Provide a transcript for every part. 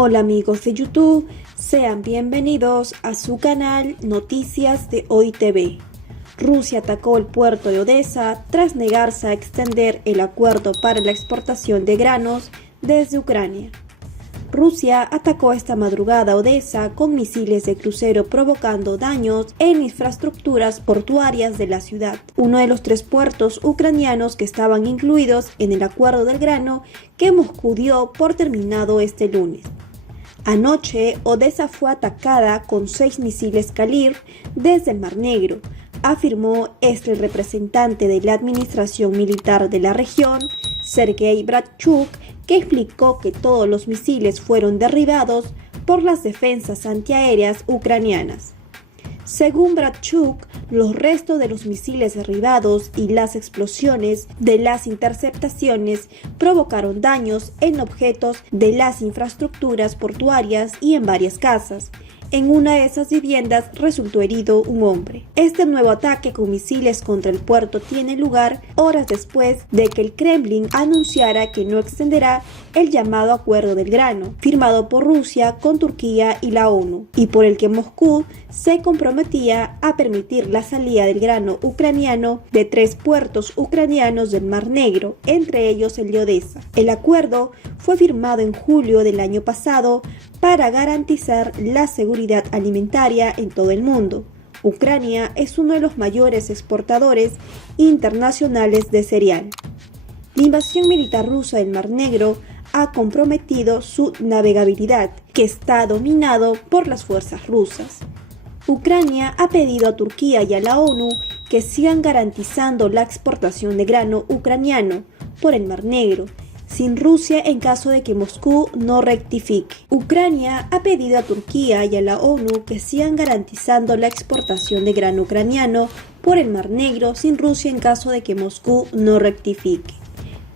Hola amigos de YouTube, sean bienvenidos a su canal Noticias de Hoy TV. Rusia atacó el puerto de Odesa tras negarse a extender el acuerdo para la exportación de granos desde Ucrania. Rusia atacó esta madrugada Odesa con misiles de crucero provocando daños en infraestructuras portuarias de la ciudad, uno de los 3 puertos ucranianos que estaban incluidos en el acuerdo del grano que Moscú dio por terminado este lunes. Anoche, Odesa fue atacada con 6 misiles Kalir desde el Mar Negro, afirmó el representante de la administración militar de la región, Sergei Bratchuk, que explicó que todos los misiles fueron derribados por las defensas antiaéreas ucranianas. Según Bratchuk, los restos de los misiles derribados y las explosiones de las interceptaciones provocaron daños en objetos de las infraestructuras portuarias y en varias casas. En una de esas viviendas resultó herido un hombre. Este nuevo ataque con misiles contra el puerto tiene lugar horas después de que el Kremlin anunciara que no extenderá el llamado Acuerdo del Grano, firmado por Rusia con Turquía y la ONU, y por el que Moscú se comprometía a permitir la salida del grano ucraniano de 3 puertos ucranianos del Mar Negro, entre ellos el de Odesa. El acuerdo fue firmado en julio del año pasado para garantizar la seguridad alimentaria en todo el mundo. Ucrania es uno de los mayores exportadores internacionales de cereal. La invasión militar rusa del Mar Negro ha comprometido su navegabilidad, que está dominado por las fuerzas rusas. Ucrania ha pedido a Turquía y a la ONU que sigan garantizando la exportación de grano ucraniano por el Mar Negro, sin Rusia en caso de que Moscú no rectifique. Ucrania ha pedido a Turquía y a la ONU que sigan garantizando la exportación de grano ucraniano por el Mar Negro sin Rusia en caso de que Moscú no rectifique.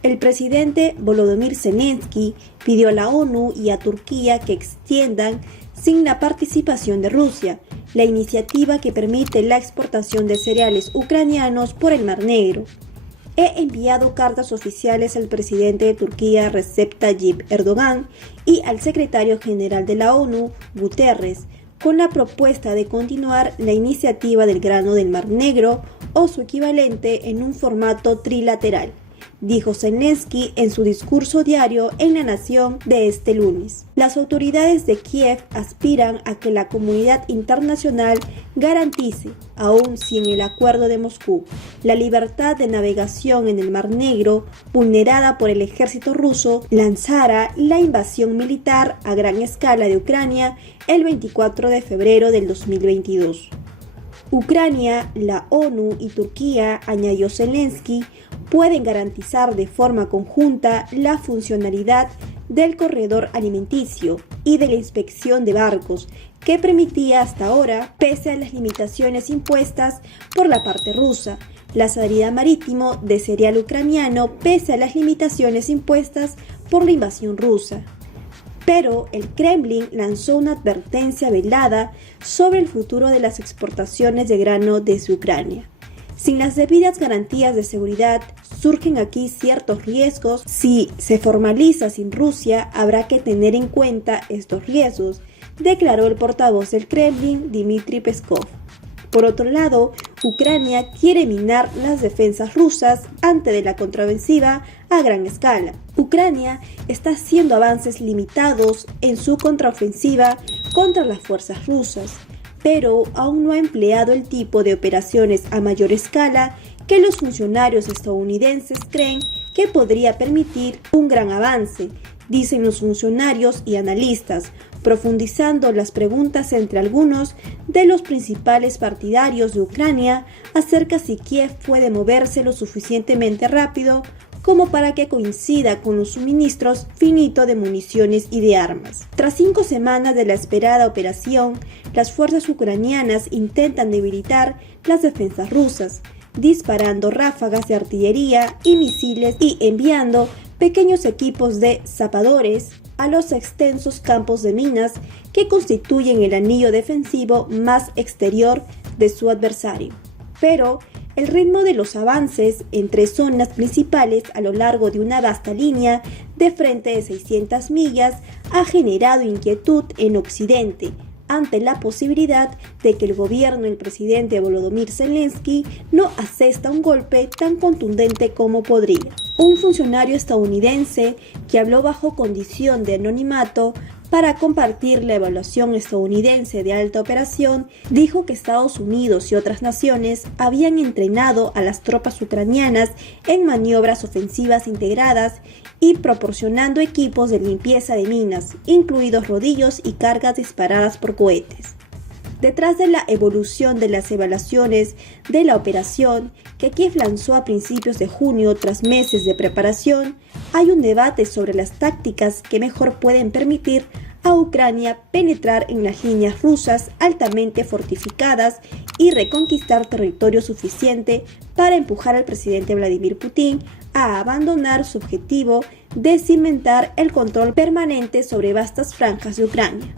El presidente Volodymyr Zelensky pidió a la ONU y a Turquía que extiendan, sin la participación de Rusia, la iniciativa que permite la exportación de cereales ucranianos por el Mar Negro. He enviado cartas oficiales al presidente de Turquía, Recep Tayyip Erdogan, y al secretario general de la ONU, Guterres, con la propuesta de continuar la iniciativa del grano del Mar Negro o su equivalente en un formato trilateral, dijo Zelensky en su discurso diario en La Nación de este lunes. Las autoridades de Kiev aspiran a que la comunidad internacional garantice, aun sin el acuerdo de Moscú, la libertad de navegación en el Mar Negro, vulnerada por el ejército ruso, lanzara la invasión militar a gran escala de Ucrania el 24 de febrero del 2022. Ucrania, la ONU y Turquía, añadió Zelensky, pueden garantizar de forma conjunta la funcionalidad del corredor alimenticio y de la inspección de barcos que permitía hasta ahora, pese a las limitaciones impuestas por la parte rusa, la salida marítimo de cereal ucraniano pese a las limitaciones impuestas por la invasión rusa. Pero el Kremlin lanzó una advertencia velada sobre el futuro de las exportaciones de grano desde Ucrania. Sin las debidas garantías de seguridad, surgen aquí ciertos riesgos. Si se formaliza sin Rusia, habrá que tener en cuenta estos riesgos, declaró el portavoz del Kremlin, Dmitry Peskov. Por otro lado, Ucrania quiere minar las defensas rusas antes de la contraofensiva a gran escala. Ucrania está haciendo avances limitados en su contraofensiva contra las fuerzas rusas, pero aún no ha empleado el tipo de operaciones a mayor escala que los funcionarios estadounidenses creen que podría permitir un gran avance, dicen los funcionarios y analistas, profundizando las preguntas entre algunos de los principales partidarios de Ucrania acerca si Kiev puede moverse lo suficientemente rápido como para que coincida con los suministros finitos de municiones y de armas. Tras 5 semanas de la esperada operación, las fuerzas ucranianas intentan debilitar las defensas rusas, disparando ráfagas de artillería y misiles y enviando pequeños equipos de zapadores a los extensos campos de minas que constituyen el anillo defensivo más exterior de su adversario. Pero El ritmo de los avances en 3 zonas principales a lo largo de una vasta línea de frente de 600 millas ha generado inquietud en Occidente ante la posibilidad de que el gobierno del presidente Volodymyr Zelensky no asesta un golpe tan contundente como podría. Un funcionario estadounidense que habló bajo condición de anonimato para compartir la evaluación estadounidense de alta operación, dijo que Estados Unidos y otras naciones habían entrenado a las tropas ucranianas en maniobras ofensivas integradas y proporcionando equipos de limpieza de minas, incluidos rodillos y cargas disparadas por cohetes. Detrás de la evolución de las evaluaciones de la operación, que Kiev lanzó a principios de junio tras meses de preparación, hay un debate sobre las tácticas que mejor pueden permitir a Ucrania penetrar en las líneas rusas altamente fortificadas y reconquistar territorio suficiente para empujar al presidente Vladimir Putin a abandonar su objetivo de cimentar el control permanente sobre vastas franjas de Ucrania.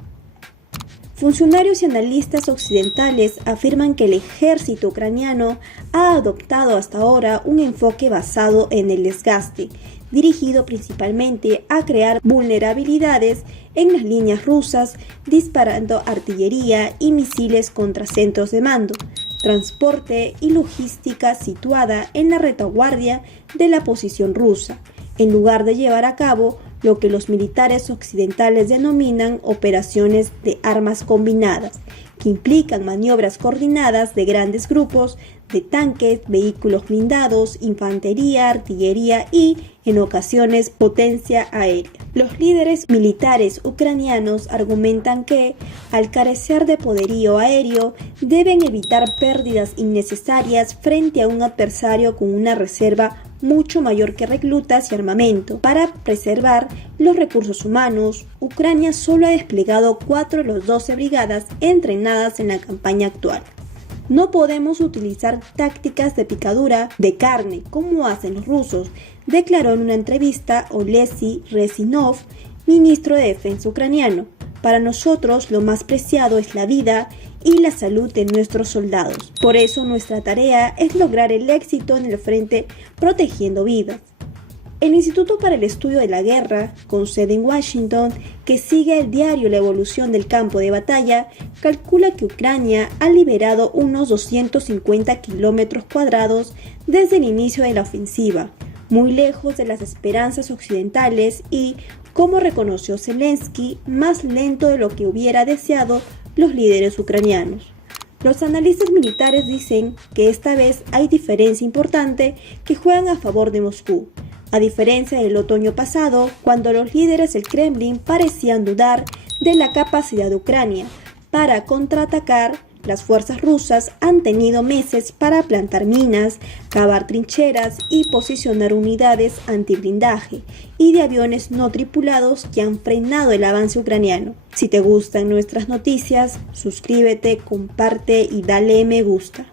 Funcionarios y analistas occidentales afirman que el ejército ucraniano ha adoptado hasta ahora un enfoque basado en el desgaste, dirigido principalmente a crear vulnerabilidades en las líneas rusas, disparando artillería y misiles contra centros de mando, transporte y logística situada en la retaguardia de la posición rusa, en lugar de llevar a cabo lo que los militares occidentales denominan operaciones de armas combinadas, que implican maniobras coordinadas de grandes grupos de tanques, vehículos blindados, infantería, artillería y, en ocasiones, potencia aérea. Los líderes militares ucranianos argumentan que, al carecer de poderío aéreo, deben evitar pérdidas innecesarias frente a un adversario con una reserva mucho mayor que reclutas y armamento. Para preservar los recursos humanos, Ucrania solo ha desplegado 4 de las 12 brigadas entrenadas en la campaña actual. No podemos utilizar tácticas de picadura de carne como hacen los rusos, declaró en una entrevista Oleksiy Reznikov, ministro de Defensa ucraniano. Para nosotros lo más preciado es la vida y la salud de nuestros soldados. Por eso nuestra tarea es lograr el éxito en el frente protegiendo vidas. El Instituto para el Estudio de la Guerra, con sede en Washington, que sigue el diario la evolución del campo de batalla, calcula que Ucrania ha liberado unos 250 kilómetros cuadrados desde el inicio de la ofensiva, muy lejos de las esperanzas occidentales y, como reconoció Zelensky, más lento de lo que hubiera deseado los líderes ucranianos. Los analistas militares dicen que esta vez hay diferencia importante que juegan a favor de Moscú, a diferencia del otoño pasado, cuando los líderes del Kremlin parecían dudar de la capacidad de Ucrania para contraatacar. Las fuerzas rusas han tenido meses para plantar minas, cavar trincheras y posicionar unidades antiblindaje y de aviones no tripulados que han frenado el avance ucraniano. Si te gustan nuestras noticias, suscríbete, comparte y dale me gusta.